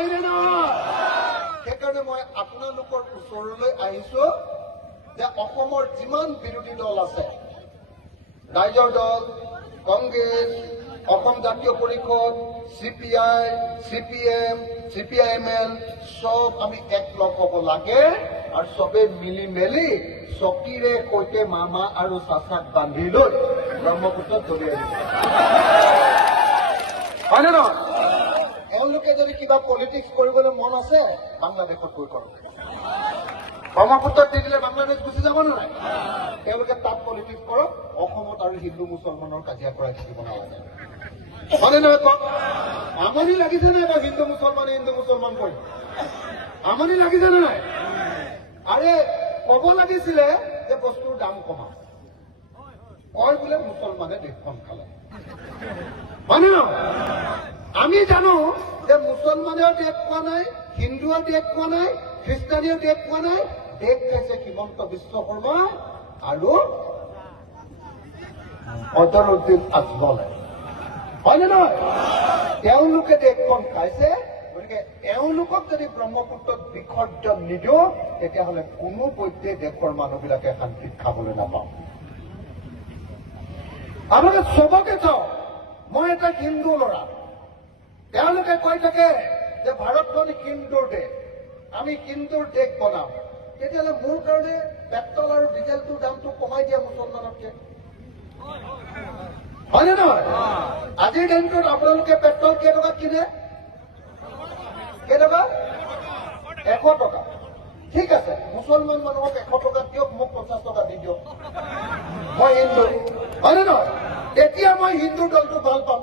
হয় নে নহয়? সেইকাৰণে মই আপোনালোকৰ ওচৰলৈ আহিছো যে অসমৰ যিমান বিৰোধী দল আছে, ৰাইজৰ দল, কংগ্ৰেছ, অসম জাতীয় পৰিষদ, CPI, CPM, CPIML সব আমি একলগ হ'ব লাগে আৰু সবে মিলি মেলি চকীৰে সৈতে মামা আৰু চাচাক বান্ধি লৈ ব্ৰহ্মপুত্ৰত দলিয়াই দিছে। হয় নে নহয়? এওঁলোকে যদি কিবা পলিটিক্স কৰিবলৈ মন আছে বাংলাদেশত গৈ কৰক। ব্ৰহ্মপুত্ৰত দি দিলে বাংলাদেশ গুচি যাব নে নাই? তেওঁলোকে তাত পলিটিক্স কৰক, অসমত আৰু হিন্দু মুছলমানৰ কাজিয়া কৰাই থাকিব নালাগে। হয় নে নহয় কওক? আমনি লাগিছে নে বা হিন্দু মুছলমান কৰি? আমনি লাগিছে নে নাই? আৰে কব লাগিছিলে যে বস্তুৰ দাম কমাওক, কয় বোলে মুছলমানে দেশখন খালে। হয় নে নহয়? আমি জানো যে মুছলমানেও দেশ খোৱা নাই, হিন্দুৱেও দেশ খোৱা নাই, খ্ৰীষ্টানেও দেশ খোৱা নাই, দেশ খাইছে হিমন্ত বিশ্ব শৰ্মা আৰু অজহৰুদ্দিন আজমলে। হয় নে নহয়? তেওঁলোকে দেশখন খাইছে। গতিকে এওঁলোকক যদি ব্ৰহ্মপুত্ৰত বিসৰ্জন নিদিওঁ তেতিয়াহ'লে কোনো পধ্যে দেশৰ মানুহবিলাকে শান্তিত খাবলৈ নাপাওঁ। আপোনালোকে চবকে চাওক, মই এটা হিন্দু ল'ৰা, তেওঁলোকে কৈ থাকে যে ভাৰতখন হিন্দুৰ দেশ, আমি হিন্দুৰ দেশ বনাম। তেতিয়াহ'লে মোৰ কাৰণে পেট্ৰল আৰু ডিজেলটোৰ দামটো কমাই দিয়া মুছলমানতকে। হয় নে নহয়? আজিৰ দিনটোত আপোনালোকে পেট্ৰল কেইটকা কিনে? কেইটকা? 100 টকা। ঠিক আছে, মুছলমান মানুহক 100 টকা দিয়ক, মোক 50 টকা দি দিয়ক। মই হিন্দু। হয় নে নহয়? তেতিয়া মই হিন্দু দলটো ভাল পাম।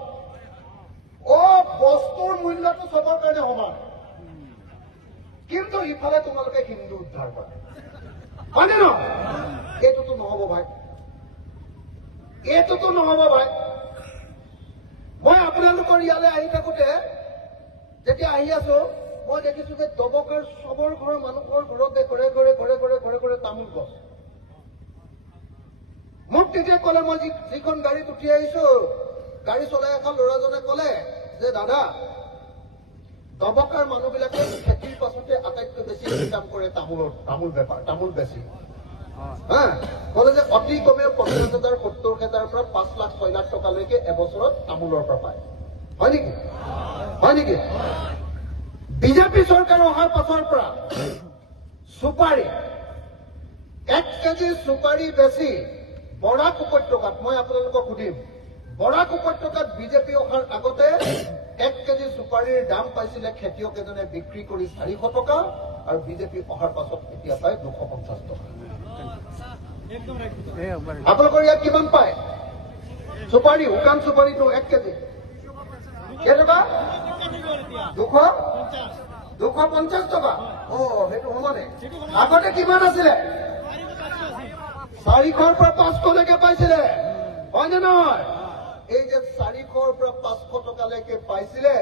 বস্তুৰ মূল্যটো চবৰ কাৰণে সমান, কিন্তু ইফালে তোমালোকে হিন্দু উদ্ধাৰ কৰা। হয় নে নহয়? এইটোতো নহব ভাই, এইটোতো নহব ভাই। মই আপোনালোকৰ ইয়ালৈ আহি থাকোতে যেতিয়া আহি আছো, মই দেখিছো যে দবকাৰ চবৰ ঘৰৰ মানুহৰ ঘৰতে ঘৰে ঘৰে ঘৰে ঘৰে ঘৰে ঘৰে তামোল গছ। মোক তেতিয়া কলে, মই যিখন গাড়ীত উঠি আহিছো, গাড়ী চলাই এখন ল'ৰাজনে কলে যে দাদা, দবকাৰ মানুহবিলাকে খেতিৰ পাছতে আটাইতকৈ বেছি ইনকাম কৰে তামোল বেপাৰ, তামোল বেছি। কলে যে অতি কমেও 50,000-70,000 পৰা 5 লাখ 6 লাখ টকালৈকে এবছৰত তামোলৰ পৰা পায়। হয় নেকি? হয় নেকি? বিজেপি চৰকাৰ অহাৰ পাছৰ পৰা চুপাৰী, 1 কেজি চুপাৰী বেছি বৰাক উপত্যকাত, মই আপোনালোকক সুধিম, বৰাক উপত্যকাত বিজেপি অহাৰ আগতে 1 কেজি চুপাৰীৰ দাম পাইছিলে খেতিয়ক এজনে বিক্ৰী কৰি 400 টকা, আৰু বিজেপি অহাৰ পাছত এতিয়া পায় 250 টকা। আপোনালোকৰ ইয়াত কিমান পায় চুপাৰী? শুকান চুপাৰীটো 1 কেজি কেইটকা? 250 টকা। সেইটো সমানে। আগতে কিমান আছিলে? 400ৰ পৰা 500লৈকে পাইছিলে। হয় নে নহয়? এই যে 400ৰ পৰা 500 টকালৈকে পাইছিলে,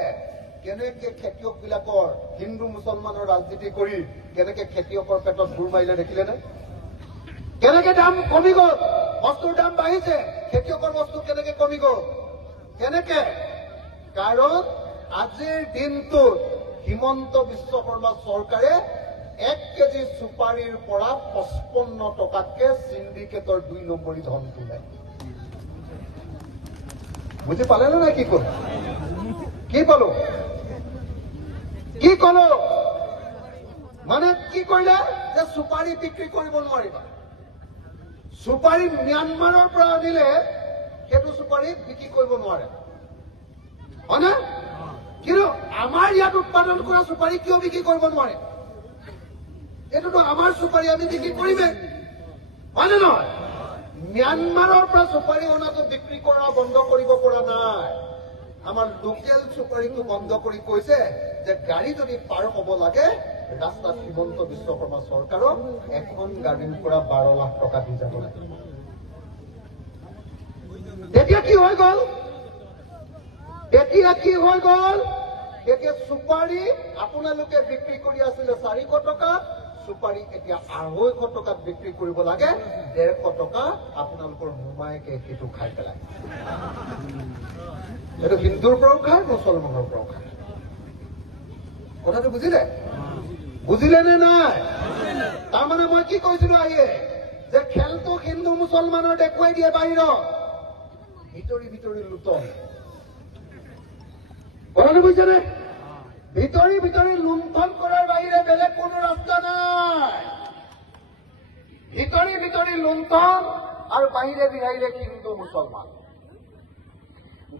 কেনেকে খেতিয়ক বিলাকৰ, হিন্দু মুছলমানৰ ৰাজনীতি কৰি কেনেকে খেতিয়কৰ পেটত গুৰ মাৰিলে দেখিলে নে? কেনেকে দাম কমি গ'ল, বস্তুৰ দাম বাঢ়িছে, খেতিয়কৰ বস্তু কেনেকে কমি গ'ল? কেনেকে? কাৰণ আজিৰ দিনটোত হিমন্ত বিশ্ব শৰ্মা চৰকাৰে 1 কেজি চুপাৰীৰ পৰা 55 টকাতকে চিণ্ডিকেটৰ 2 নম্বৰী ধন তোলে। বুজি পালে নে নাই? কি কলো? কি পালো? কি কলো? মানে কি কৰিলে যে চুপাৰী বিক্ৰী কৰিব নোৱাৰিবা। চুপাৰী ম্যানমাৰৰ পৰা আনিলে সেইটো চুপাৰী বিক্ৰী কৰিব নোৱাৰে। হয় নে? কিন্তু আমাৰ ইয়াত উৎপাদন কৰা চুপাৰী কিয় বিক্ৰী কৰিব নোৱাৰে? এইটোতো আমাৰ চুপাৰী, আমি বিক্ৰী কৰিমেই। হয় নে নহয়? ম্যানমাৰৰ পৰা চুপাৰী অনাটো বিক্ৰী কৰা বন্ধ কৰিব পৰা নাই। আমাৰ লোকেল চুপাৰীটো বন্ধ কৰি কৈছে যে গাড়ী যদি পাৰ হ'ব লাগে ৰাস্তাত হিমন্ত বিশ্ব শৰ্মা চৰকাৰক এখন গাড়ীৰ পৰা 12 লাখ টকা দি যাব লাগে। তেতিয়া কি হৈ গ'ল? এতিয়া চুপাৰী আপোনালোকে বিক্ৰী কৰি আছিলে 400 টকা, চুপাৰী এতিয়া 250 টকাত বিক্ৰী কৰিব লাগে। 150 টকা আপোনালোকৰ মোমায়েকে সেইটো খাই পেলায়। এইটো হিন্দুৰ পৰাও খায়, মুছলমানৰ পৰাও খায়। কথাটো বুজিলে? বুজিলে নে নাই? তাৰমানে মই কি কৈছিলো আহিয়ে, যে খেলটো হিন্দু মুছলমানৰ দেখুৱাই দিয়ে বাহিৰত, ভিতৰি ভিতৰি লুটন। কথাটো বুজিছেনে? ভিতৰি ভিতৰি লুণ্ঠন কৰাৰ বাহিৰে বেলেগ কোনো ৰাস্তা নাই। ভিতৰি ভিতৰি লুণ্ঠন আৰু বাহিৰে বিহাইৰে হিন্দু মুছলমান।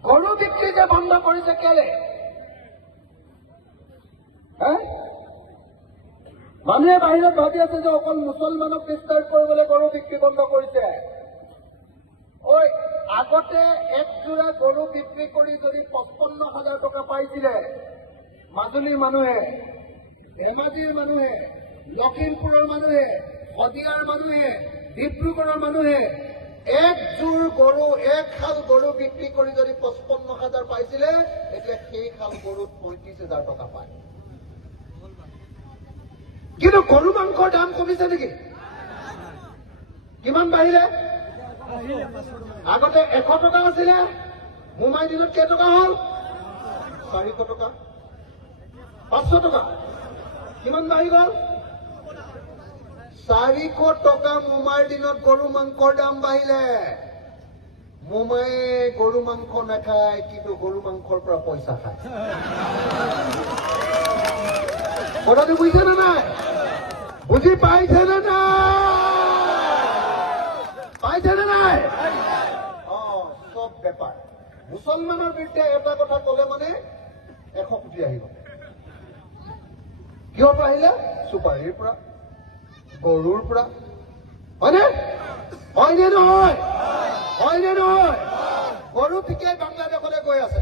গৰু বিক্ৰী যে বন্ধ কৰিছে কেলে? মানুহে বাহিৰত ভাবি আছে যে অকল মুছলমানক ডিষ্টাৰ্ব কৰিবলৈ গৰু বিক্ৰী বন্ধ কৰিছে। ঐ, আগতে এক যোৰা গৰু বিক্ৰী কৰি যদি 55,000 টকা পাইছিলে মাজুলীৰ মানুহে, ধেমাজিৰ মানুহে, লখিমপুৰৰ মানুহে, শদিয়াৰ মানুহে, ডিব্ৰুগড়ৰ মানুহে, একযোৰ গৰু, এক খাল গৰু বিক্ৰী কৰি যদি 55,000 পাইছিলে, এতিয়া সেই খাল গৰুত 35,000 টকা পায়। কিন্তু গৰু মাংসৰ দাম কমিছে নেকি? কিমান বাঢ়িলে? আগতে 100 টকা আছিলে, মোমাই দিনত কেইটকা হ'ল? 400 টকা, 500 টকা। কিমান বাঢ়ি গ'ল? 400 টকা মোমাইৰ দিনত গৰু মাংসৰ দাম বাঢ়িলে। মোমায়ে গৰু মাংস নাখায়, কিন্তু গৰু মাংসৰ পৰা পইচা খায়। কথাটো বুজিছে নে নাই? বুজি পাইছে নে নাই? পাইছে নে নাই? চব বেপাৰ। মুছলমানৰ বিৰুদ্ধে এটা কথা কলে মানে 100 কোটি আহিব। কিহৰ পৰা আহিলে? চুপাৰীৰ পৰা, গৰুৰ পৰা। হয়নে? হয়নে নহয়? হয়নে নহয়? গৰু ঠিকেই বাংলাদেশলৈ গৈ আছে।